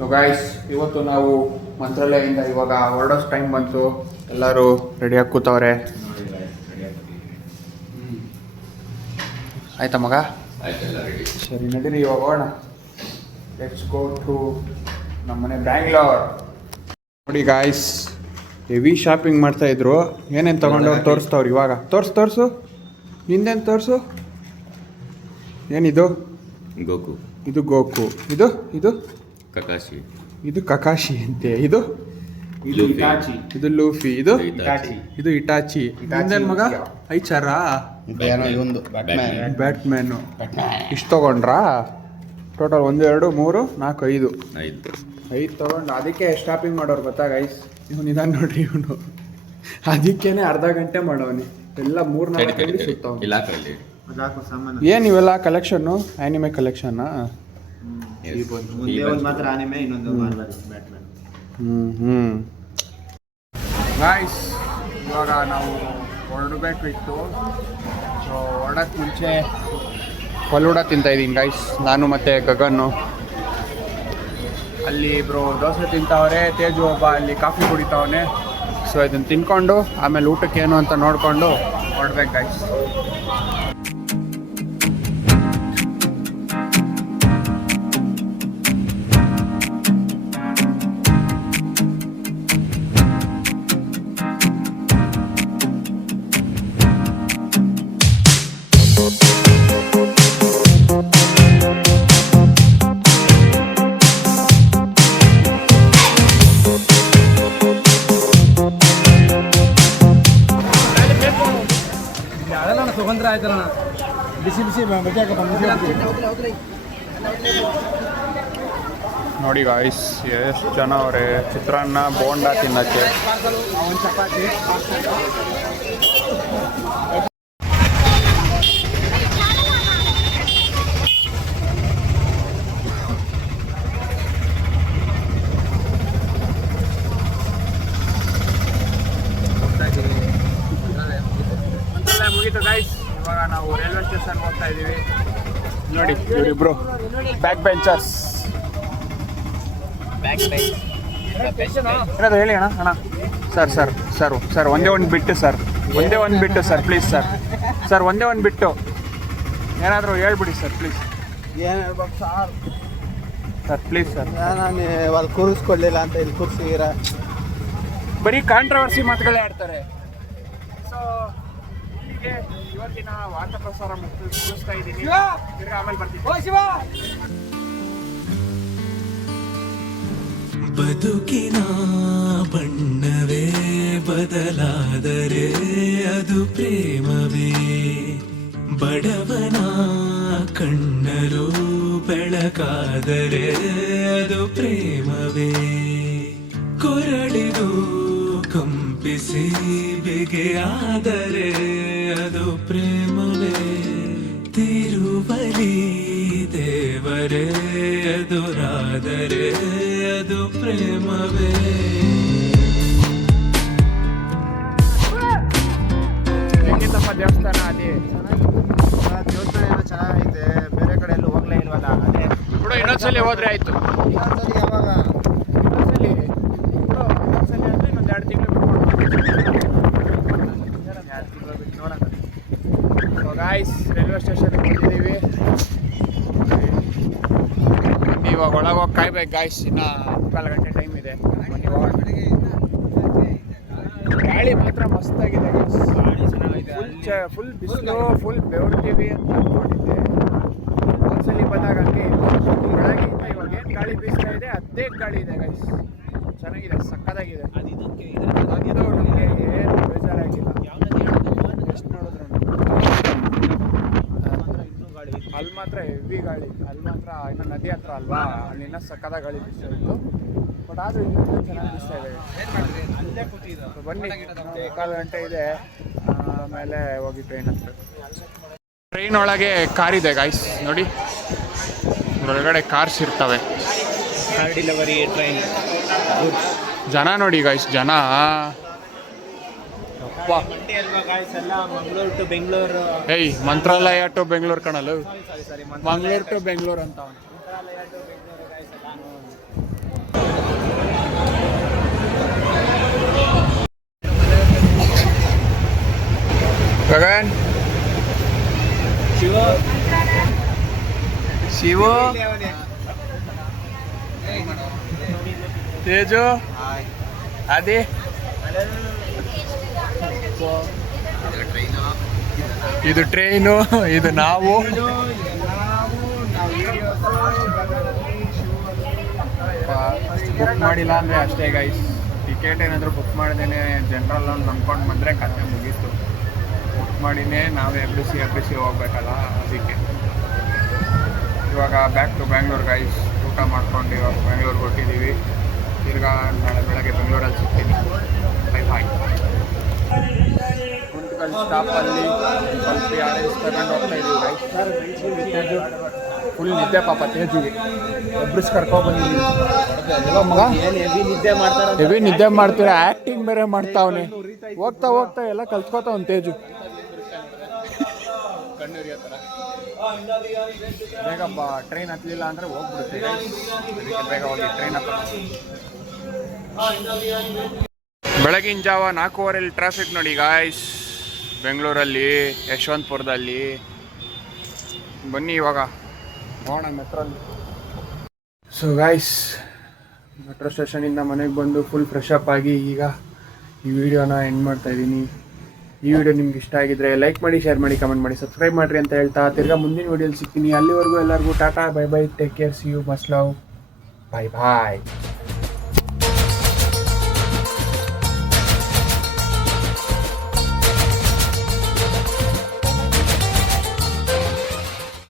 ಸೊ ಗಾಯ್ಸ್, ಇವತ್ತು ನಾವು ಮಂತ್ರಾಲಯದಿಂದ ಇವಾಗ ಹೊರಡೋಷ್ಟು ಟೈಮ್ ಬಂತು. ಎಲ್ಲರೂ ರೆಡಿಯಾಗಿ ಕೂತವ್ರೆ. ಆಯ್ತಾ ಮಗ? ಸರಿ ನಡೀರಿ ಇವಾಗ ಹೋಗೋಣ. ಲೆಟ್ಸ್ ಗೋ ಟು ನಮ್ಮನೆ ಬ್ಯಾಂಗ್ಳೂರ್. ನೋಡಿ ಗಾಯ್ಸ್, ಹೆವಿ ಶಾಪಿಂಗ್ ಮಾಡ್ತಾಯಿದ್ರು. ಏನೇನು ತೊಗೊಂಡವ್ರು ತೋರಿಸ್ತವ್ರು ಇವಾಗ. ತೋರಿಸು ನಿಂದೇನು ತೋರಿಸು. ಏನಿದು? ಗೋಕು. ಇದು ಗೋಕು. ಇದು ಇದು ಕಕಾಶಿ. ಇದು ಕಕಾಶಿ ಅಂತೆ. ಇದು ಇದು ಇಟಾಚಿ. ಇದು ಲೂಫಿ. ಇದು ಇಟಾಚಿ. ಇದು ಇಟಾಚಿ. ನಿಂದೇನು ಮಗ? ಐಚಾರಾ? ಬ್ಯಾಟ್ಮ್ಯಾನು. ಇಷ್ಟು ತೊಗೊಂಡ್ರಾ? ಟೋಟಲ್ 1 2 3 4 5 ತೊಗೊಂಡು ಅದಕ್ಕೆ ಶಾಪಿಂಗ್ ಮಾಡೋರು ಗೊತ್ತಾ ಗೈಸ್. ಇವನು ಇದಾನೆ ನೋಡ್ರಿ, ಇವನು ಅದಕ್ಕೇನೆ ಅರ್ಧ ಗಂಟೆ ಮಾಡೋವನಿ. ಎಲ್ಲ 3-4 ಗಂಟೆ ಸುತ್ತವನು. ಏನು ಇವೆಲ್ಲ ಕಲೆಕ್ಷನ್ನು? ಆ್ಯನಿಮೆ ಕಲೆಕ್ಷನ್ನಾ? ಗಾಯ್ಸ್, ಇವಾಗ ನಾವು ಹೊರಡಬೇಕು ಇತ್ತು. ಸೊ ಹೊರಡೋಕ್ಕೆ ಮುಂಚೆ ಫಲೂಡ ತಿಂತಾಯಿದ್ದೀನಿ ಗಾಯ್ಸ್, ನಾನು ಮತ್ತು ಗಗನ್ನು. ಅಲ್ಲಿ ಇಬ್ಬರು ದೋಸೆ ತಿಂತಾವ್ರೆ, ತೇಜು ಒಬ್ಬ ಅಲ್ಲಿ ಕಾಫಿ ಕುಡಿತಾವನೆ. ಸೊ ಇದನ್ನು ತಿನ್ಕೊಂಡು ಆಮೇಲೆ ಊಟಕ್ಕೆ ಏನು ಅಂತ ನೋಡಿಕೊಂಡು ಹೊರಡ್ಬೇಕು ಗಾಯ್ಸ್. ನೋಡಿ ಗಾಯ್ಸ್, ಎಷ್ಟು ಜನ ಅವರೇ ಚಿತ್ರಾನ್ನ ಬೋಂಡ ತಿನ್ನಕ್ಕೆ. ದೇವಸ್ಥಾನ ಹೋಗ್ತಾ ಇದ್ದೀವಿ. ನೋಡಿ ಇವರಿಬ್ರು ಬ್ಯಾಕ್ ಬೆಂಚರ್ಸ್. ಏನಾದ್ರು ಹೇಳಿ ಅಣ್ಣ. ಸರ್ ಒಂದೇ ಒಂದು ಬಿಟ್ಟು ಸರ್ ಪ್ಲೀಸ್ ಸರ್ ಒಂದೇ ಒಂದು ಬಿಟ್ಟು ಏನಾದರೂ ಹೇಳ್ಬಿಡಿ ಸರ್ ಪ್ಲೀಸ್. ಏನು ಹೇಳ್ಬೇಕು ಸರ್ ಪ್ಲೀಸ್ ಸರ್. ನಾನು ಅಲ್ಲಿ ಕೂರಿಸ್ಕೊಡ್ಲಿಲ್ಲ ಅಂತ ಇಲ್ಲಿ ಕೂರಿಸಿರ ಬರೀ ಕಾಂಟ್ರವರ್ಸಿ ಮಾತುಗಳೇ ಆಡ್ತಾರೆ. ಸೊ ಇಲ್ಲಿಗೆ ಇವತ್ತಿನ ವಾರ್ತಾ ಪ್ರಸಾರ ಮುಗಿಸ್ತಾ ಇದ್ದೀನಿ. ತಿರ್ಗಿ ಆಮೇಲೆ ಬರ್ತೀನಿ. ಬದುಕಿನ ಬಣ್ಣವೇ ಬದಲಾದರೆ ಅದು ಪ್ರೇಮವೇ, ಬಡವನ ಕಣ್ಣರು ಬೆಳಕಾದರೆ ಅದು ಪ್ರೇಮವೇ, ಕೊರಳಿದು ಕಂಪಿಸಿ ಬಿಗೆಯಾದರೆ ಅದು ಪ್ರೇಮವೇ, ತಿರುವಲಿ ದೇವರೇ ಎದುರಾದರೆ ಅದು ಪ್ರೇಮವೇ. ಹೆಂಗಿತ್ತಪ್ಪ ದೇವಸ್ಥಾನ? ಅದೇ ದೇವಸ್ಥಾನ ಏನೋ ಚೆನ್ನಾಗೈತೆ, ಬೇರೆ ಕಡೆ ಎಲ್ಲೂ ಹೋಗ್ಲೇ ಇಲ್ವಲ್ಲ. ಅದೇ ಬಿಡು, ಇನ್ನೊಂದ್ಸಲಿ ಹೋದ್ರೆ ಆಯ್ತು. ಇನ್ನೊಂದ್ಸಲಿ ಯಾವಾಗ? ಇನ್ನೊಂದ್ಸಲಿ ಅಂದರೆ ಇನ್ನೊಂದು 2 ತಿಂಗಳು ಬಿಟ್ಟು ನೋಡೋಣ. ಸೊ ಗಾಯ್ಸ್, ರೈಲ್ವೆ ಸ್ಟೇಷನ್ಗೆ ಬಂದಿದ್ದೀವಿ. ಇವಾಗ ಒಳಗೆ ಹೋಗಿ ಕಾಯ್ಬೇಕು ಗಾಯ್ಸ್. ಇನ್ನು 3 ಗಂಟೆ ಟೈಮ್ ಇದೆ. ಗಾಳಿ ಮಾತ್ರ ಮಸ್ತಾಗಿದೆ ಗಾಯ್ಸ್. ಫುಲ್ ಬಿಸಿಲು, ಫುಲ್ ಬೆವರ್ತೀವಿ ಅಂತ ಅನ್ಕೊಂಡಿದ್ದೆ. ಒಂದ್ಸಲಿ ಬಂದಾಗ ಹಂಗೆ ಬೆಳಗ್ಗೆಯಿಂದ ಇವಾಗ ಏನು ಗಾಳಿ ಬೀಸ್ತಾ ಇದೆ ಅದೇ ಗಾಳಿ ಇದೆ ಗಾಯ್ಸ್. ಚೆನ್ನಾಗಿದೆ, ಸಕ್ಕತ್ತಾಗಿದೆ. ಅದಿದ್ದು ನಮಗೆ ಏನು ಬೇಜಾರಾಗಿಲ್ಲ. ಎಷ್ಟು ನೋಡಿದ್ರು ಅಲ್ಲಿ ಮಾತ್ರ ಹೆವಿ ಗಾಳಿ. ಅಲ್ಲಿ ಮಾತ್ರ ಇನ್ನು ನದಿ ಹತ್ರ ಅಲ್ವಾ, ಅಲ್ಲಿನ ಸಕ್ಕತ್ತಾಗಿ ಗಾಳಿ ಬೀಸ್ತಾ ಇತ್ತು. ಬಟ್ ಆದರೂ ಇನ್ನೊಂದು ಚೆನ್ನಾಗಿ ಬೀಸ್ತಾ ಇದೆ. ಬನ್ನಿ, 4 ಗಂಟೆ ಇದೆ. ಆಮೇಲೆ ಹೋಗಿ ಟ್ರೈನ್ ಹತ್ತಬೇಕು. ಟ್ರೈನ್ ಒಳಗೆ ಕಾರ್ ಇದೆ ಗಾಯ್ಸ್. ನೋಡಿ ಒಳಗಡೆ ಕಾರ್ಸ್ ಇರ್ತವೆ. Car delivery train. ಜನ ನೋಡಿ ಗಾಯ್ಸ್, ಜನ ಮಂಡಿ ಅಲ್ವಾ ಗಾಯ್ಸ್ ಎಲ್ಲ, ಮಂಗಳೂರು ಟು ಬೆಂಗಳೂರು. ಏಯ್, ಮಂತ್ರಾಲಯ ಟು ಬೆಂಗಳೂರು ಕಣಲು. ಮಂಗಳೂರು ಟು ಬೆಂಗಳೂರು ಅಂತ. ಗಗನ್, ಶಿವು, ತೇಜು, ಅದೇ ಇದು ಟ್ರೈನು, ಇದು ನಾವು. ಬುಕ್ ಮಾಡಿಲ್ಲ ಅಂದರೆ ಅಷ್ಟೇ ಗೈಸ್. ಟಿಕೆಟ್ ಏನಾದರೂ ಬುಕ್ ಮಾಡ್ದೇನೆ ಜನರಲ್ ಒಂದು ನಂಬ್ಕೊಂಡು ಬಂದರೆ ಕತೆ ಮುಗೀತು. ಬುಕ್ ಮಾಡಿನೇ ನಾವೇ ಎಬ್ಬಿಸಿ ಹೋಗ್ಬೇಕಲ್ಲ, ಅದಕ್ಕೆ ಇವಾಗ ಬ್ಯಾಕ್ ಟು ಬ್ಯಾಂಗ್ಳೂರ್ ಗೈಸ್. ಊಟ ಮಾಡ್ಕೊಂಡು ಇವಾಗ ಬ್ಯಾಂಗ್ಳೂರ್ಗೆ ಹೊಟ್ಟಿದ್ದೀವಿ. ತಿರ್ಗಾ ನಾಳೆ ಬೆಳಗ್ಗೆ ಬೆಂಗಳೂರಲ್ಲಿ ಸಿಗ್ತೀನಿ. ಬಾಯ್. ಗುಂಟಕಲ್ ಸ್ಟಾಪಲ್ಲಿ ಸ್ವಲ್ಪ ಆರೆಂಜ್ ತಗೊಂಡು ಹೋಗ್ತಾ ಇದ್ದೀವಿ ಗೈಸ್. ಫುಲ್ ನಿದ್ದೆ ಪಾಪ ತೇಜುಗೆ. ಒಬ್ರಿಸ್ ಕರ್ಕೊಬಂದಿದ್ದೀವಿ. ಮಗ ಹೆವಿ ನಿದ್ದೆ ಮಾಡ್ತೀರ, ಆ್ಯಕ್ಟಿಂಗ್ ಬೇರೆ ಮಾಡ್ತಾವನೆ. ಹೋಗ್ತಾ ಎಲ್ಲ ಕಲ್ತ್ಕೋತಾವನ್ ತೇಜು. ಕಣ್ಣೂರಿಯ ಥರ ಬೇಗ ಟ್ರೈನ್ ಹತ್ತಲಿಲ್ಲ ಅಂದರೆ ಹೋಗ್ಬಿಡುತ್ತೆ. ಅದಕ್ಕೆ ಬೇಗ ಹೋಗಿ ಟ್ರೈನ್ ಹತ್ತ. ಬೆಳಗಿನ ಜಾವ 4:15 ಟ್ರಾಫಿಕ್ ನೋಡಿ ಗಾಯ್ಸ್ ಬೆಂಗಳೂರಲ್ಲಿ, ಯಶವಂತಪುರದಲ್ಲಿ. ಬನ್ನಿ ಇವಾಗ ಹೋಗೋಣ ಮೆಟ್ರಲ್ಲಿ. ಸೊ ಗಾಯ್ಸ್, ಮೆಟ್ರೋ ಸ್ಟೇಷನಿಂದ ಮನೆಗೆ ಬಂದು ಫುಲ್ ಫ್ರೆಶ್ ಅಪ್ ಆಗಿ ಈಗ ಈ ವಿಡಿಯೋನ ಎಂಡ್ ಮಾಡ್ತಾ ಇದ್ದೀನಿ. ಈ ವಿಡಿಯೋ ನಿಮ್ಗೆ ಇಷ್ಟ ಆಗಿದ್ರೆ ಲೈಕ್ ಮಾಡಿ, ಶೇರ್ ಮಾಡಿ, ಕಮೆಂಟ್ ಮಾಡಿ, ಸಬ್ಸ್ಕ್ರೈಬ್ ಮಾಡಿರಿ ಅಂತ ಹೇಳ್ತಾ ತಿರ್ಗಾ ಮುಂದಿನ ವಿಡಿಯೋಲಿ ಸಿಗ್ತೀನಿ. ಅಲ್ಲಿವರೆಗೂ ಎಲ್ಲರಿಗೂ tata, bye bye, take care, see you, must love, bye bye.